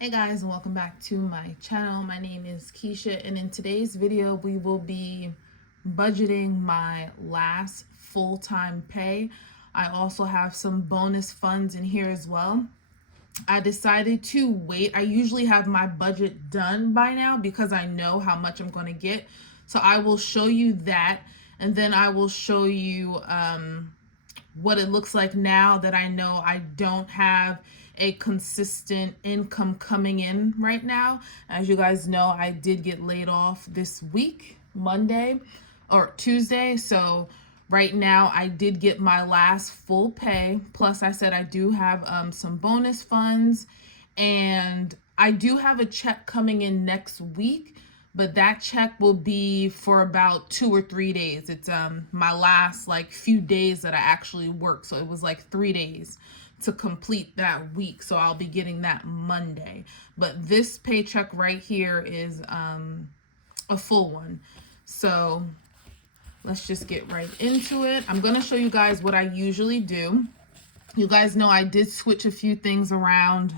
Hey guys, and welcome back to my channel. My name is Keisha, and in today's video we will be budgeting my last full-time pay. I also have some bonus funds in here as well. I decided to wait. I usually have my budget done by now because I know how much I'm going to get. So I will show you that, and then I will show you what it looks like now that I know I don't have a consistent income coming in right now. As you guys know, I did get laid off this week, Monday or Tuesday. So right now I did get my last full pay. Plus I said I do have some bonus funds, and I do have a check coming in next week, but that check will be for about 2 or 3 days. It's my last like few days that I actually work, so it was like 3 days to complete that week, so I'll be getting that Monday. But this paycheck right here is a full one. So let's just get right into it. I'm gonna show you guys what I usually do. You guys know I did switch a few things around.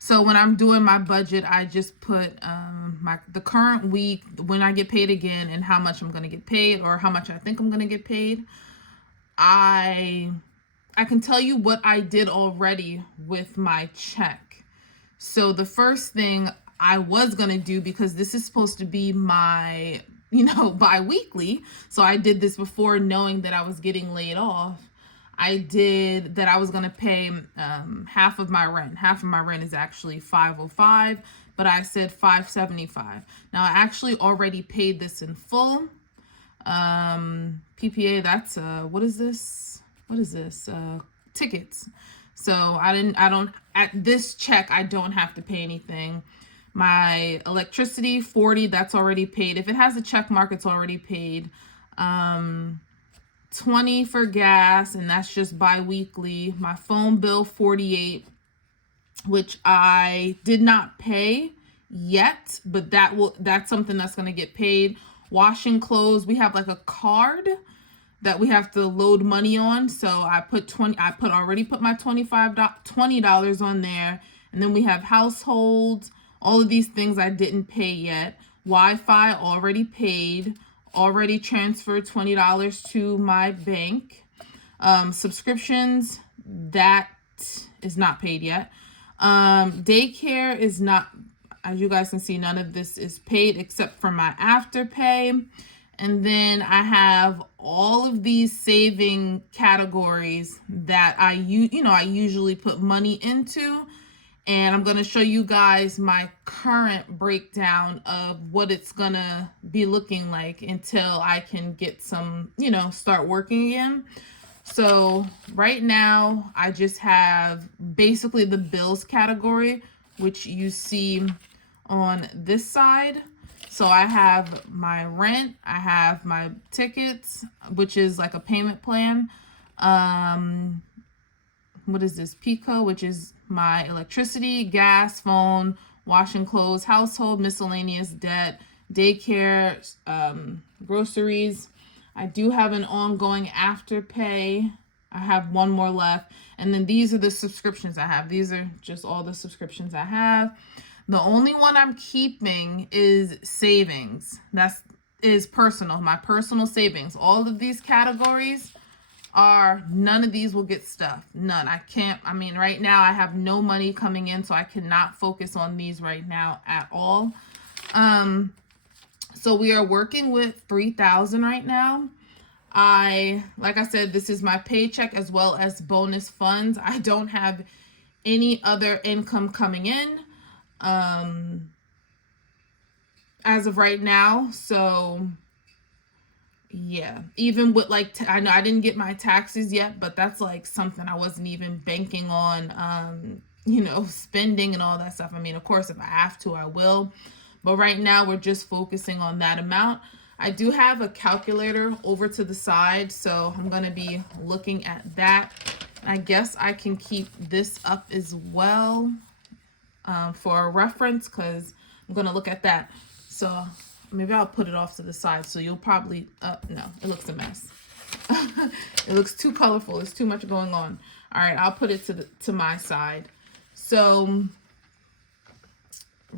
So when I'm doing my budget, I just put the current week, when I get paid again, and how much I'm going to get paid, or how much I think I'm going to get paid. I can tell you what I did already with my check. So the first thing I was going to do, because this is supposed to be my, bi-weekly, so I did this before knowing that I was getting laid off. I did that I was going to pay half of my rent. Half of my rent is actually $505, but I said $575. Now I actually already paid this in full. PPA, that's what is this? Tickets. So at this check I don't have to pay anything. My electricity, $40, that's already paid. If it has a check mark, it's already paid. $20 for gas, and that's just bi-weekly. My phone bill, $48, which I did not pay yet, but that's something that's going to get paid. Washing clothes, we have like a card that we have to load money on, so I already put my $20 on there. And then we have households, all of these things I didn't pay yet. Wi-Fi already paid, already transferred $20 to my bank. Subscriptions, that is not paid yet. Daycare is not, as you guys can see, none of this is paid except for my afterpay. And then I have all of these saving categories that I usually put money into. And I'm going to show you guys my current breakdown of what it's going to be looking like until I can get some, start working again. So right now I just have basically the bills category, which you see on this side. So I have my rent, I have my tickets, which is like a payment plan. What is this? Pico, which is my electricity, gas, phone, washing clothes, household, miscellaneous debt, daycare, groceries. I do have an ongoing afterpay. I have one more left. And then these are the subscriptions I have. These are just all the subscriptions I have. The only one I'm keeping is savings. Is personal, my personal savings. All of these categories none of these will get stuffed. None. Right now I have no money coming in, so I cannot focus on these right now at all. So we are working with $3,000 right now. Like I said, this is my paycheck as well as bonus funds. I don't have any other income coming in as of right now. So yeah, even with I know I didn't get my taxes yet, but that's like something I wasn't even banking on, spending and all that stuff. Of course, if I have to, I will. But right now we're just focusing on that amount. I do have a calculator over to the side, so I'm going to be looking at that. I guess I can keep this up as well for a reference, because I'm going to look at that. So maybe I'll put it off to the side, so you'll probably, no, it looks a mess. It looks too colorful. There's too much going on. All right, I'll put it to my side. So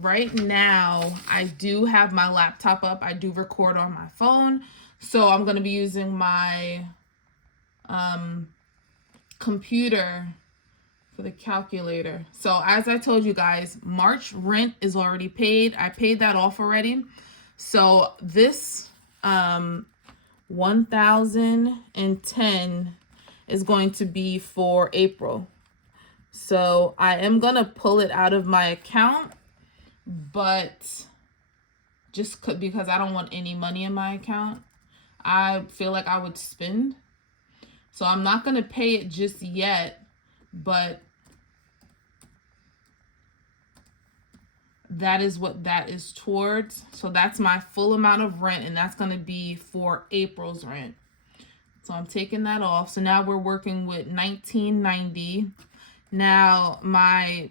right now I do have my laptop up. I do record on my phone. So I'm going to be using my computer for the calculator. So as I told you guys, March rent is already paid. I paid that off already. So this 1,010 is going to be for April. So I am going to pull it out of my account, but just because I don't want any money in my account. I feel like I would spend. So I'm not going to pay it just yet, but that is what that is towards. So that's my full amount of rent, and that's going to be for April's rent. So I'm taking that off. So now we're working with $19.90. Now my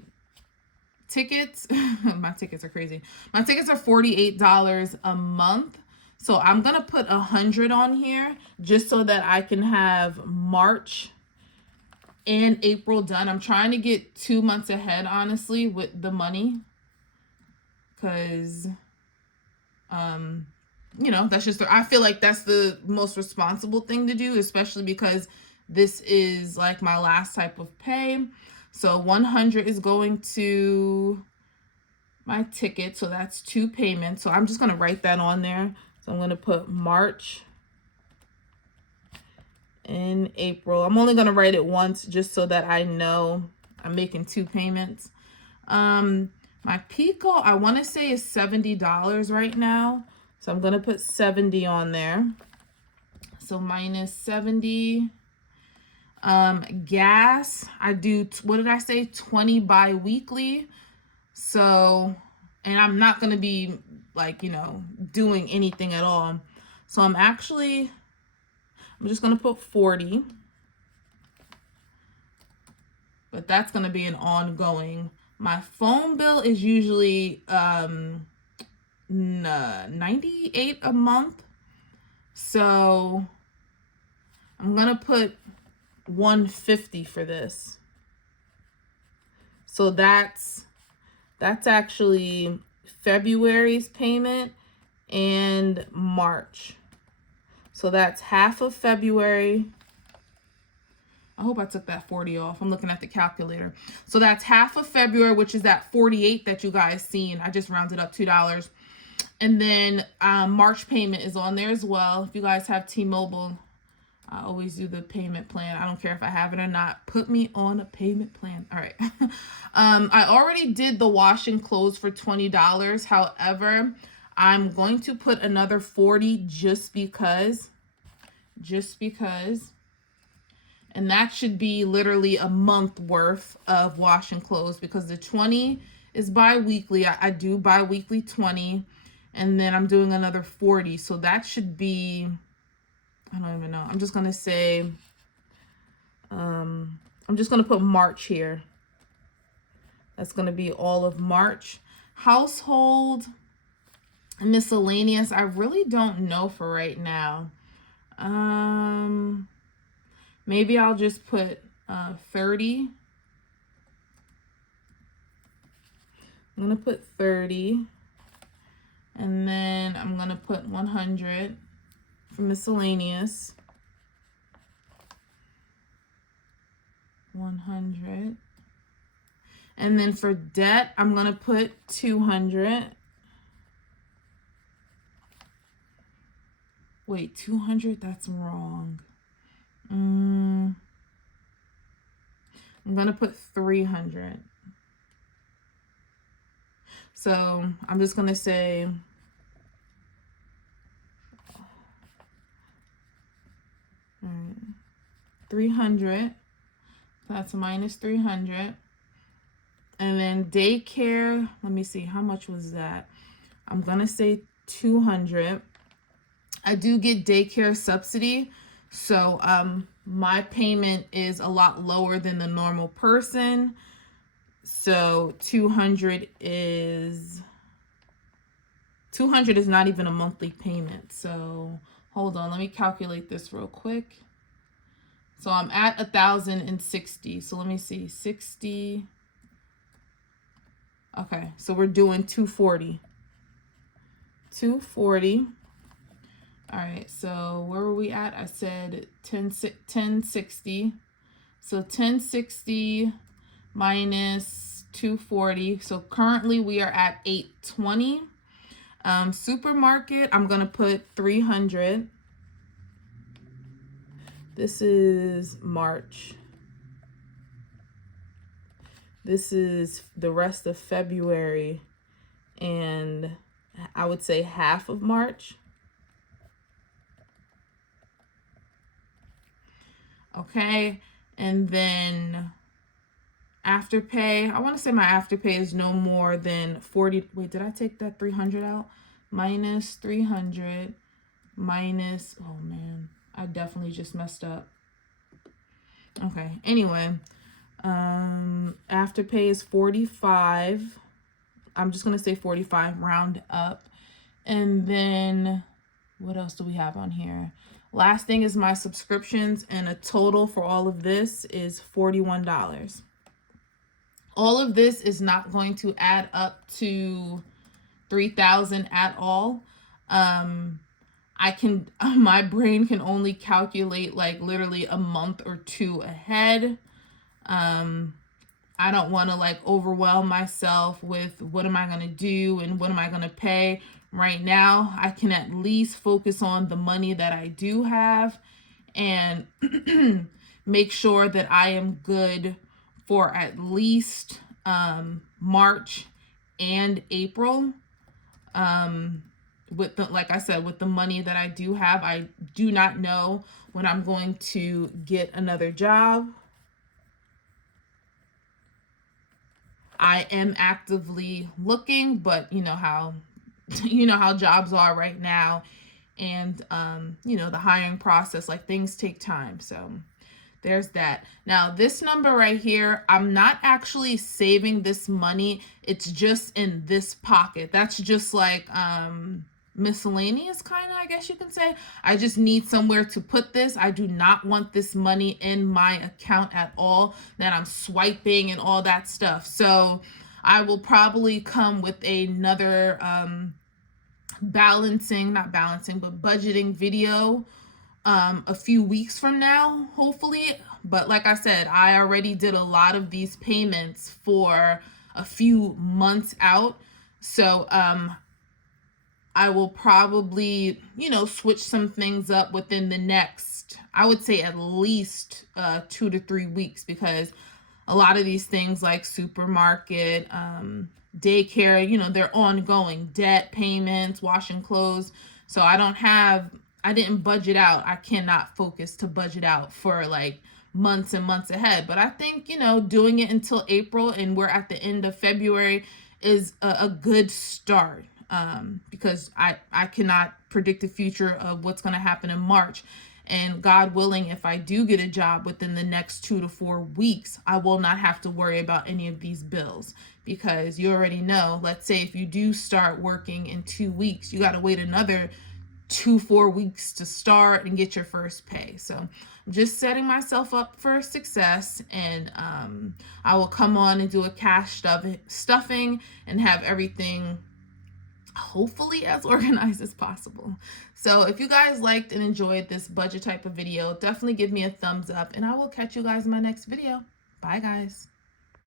tickets, my tickets are crazy. My tickets are $48 a month. So I'm going to put 100 on here just so that I can have March and April done. I'm trying to get 2 months ahead, honestly, with the money. Because, you know, that's just, I feel like that's the most responsible thing to do, especially because this is like my last type of pay. So 100 is going to my ticket. So that's 2 payments. So I'm just going to write that on there. So I'm going to put March and April. I'm only going to write it once just so that I know I'm making 2 payments. My Pico, I want to say, is $70 right now. So I'm going to put 70 on there. So minus 70. Gas, I do, what did I say? 20 bi-weekly. So, and I'm not going to be like, you know, doing anything at all. So I'm just going to put 40. But that's going to be an ongoing. My phone bill is usually 98 a month. So I'm going to put 150 for this. So that's actually February's payment and March. So that's half of February. I hope I took that 40 off. I'm looking at the calculator. So that's half of February, which is that 48 that you guys seen. I just rounded up $2. And then March payment is on there as well. If you guys have T-Mobile, I always do the payment plan. I don't care if I have it or not. Put me on a payment plan. All right. I already did the washing clothes for $20. However, I'm going to put another 40 just because. And that should be literally a month worth of washing clothes because the 20 is bi-weekly. I do bi-weekly 20. And then I'm doing another 40. So that should be, I don't even know. I'm just going to say, I'm just going to put March here. That's going to be all of March. Household miscellaneous, I really don't know for right now. Maybe I'll just put 30. I'm going to put 30. And then I'm going to put 100 for miscellaneous. 100. And then for debt, I'm going to put 200. Wait, 200? That's wrong. I'm going to put 300. So I'm just going to say, all right, 300. That's minus 300. And then daycare, let me see, how much was that? I'm going to say 200. I do get daycare subsidy. So my payment is a lot lower than the normal person. So 200 is not even a monthly payment. So hold on, let me calculate this real quick. So I'm at 1,060. So let me see, 60 Okay, so we're doing 240. 240. All right, so where were we at? I said 1060. So 1060 minus 240. So currently we are at 820. Supermarket, I'm gonna put 300. This is March. This is the rest of February, and I would say half of March. Okay, and then Afterpay, I want to say my Afterpay is no more than 40. Wait, did I take that 300 out? Minus 300 minus, oh man, I definitely just messed up. Okay, anyway, Afterpay is 45. I'm just going to say 45, round up. And then what else do we have on here? Last thing is my subscriptions, and a total for all of this is $41. All of this is not going to add up to $3,000 at all. My brain can only calculate like literally a month or two ahead. I don't want to like overwhelm myself with what am I going to do and what am I going to pay. Right now, I can at least focus on the money that I do have and make sure that I am good for at least March and April. With the, like I said, with the money that I do have, I do not know when I'm going to get another job. I am actively looking, but you know how jobs are right now, and the hiring process, like things take time. So there's that. Now this number right here, I'm not actually saving this money. It's just in this pocket. That's just like miscellaneous, kind of, I guess you can say. I just need somewhere to put this. I do not want this money in my account at all that I'm swiping and all that stuff. So I will probably come with another budgeting video a few weeks from now, hopefully. But like I said, I already did a lot of these payments for a few months out. So I will probably, switch some things up within the next, I would say at least 2 to 3 weeks, because a lot of these things like supermarket, daycare, they're ongoing, debt payments, washing clothes. So I didn't budget out. I cannot focus to budget out for like months and months ahead. But I think, doing it until April and we're at the end of February is a good start. Because I cannot predict the future of what's going to happen in March. And God willing, if I do get a job within the next 2 to 4 weeks, I will not have to worry about any of these bills, because you already know, let's say if you do start working in 2 weeks, you got to wait another 4 weeks to start and get your first pay. So I'm just setting myself up for success, and I will come on and do a cash stuffing and have everything hopefully as organized as possible. So if you guys liked and enjoyed this budget type of video, definitely give me a thumbs up, and I will catch you guys in my next video. Bye guys.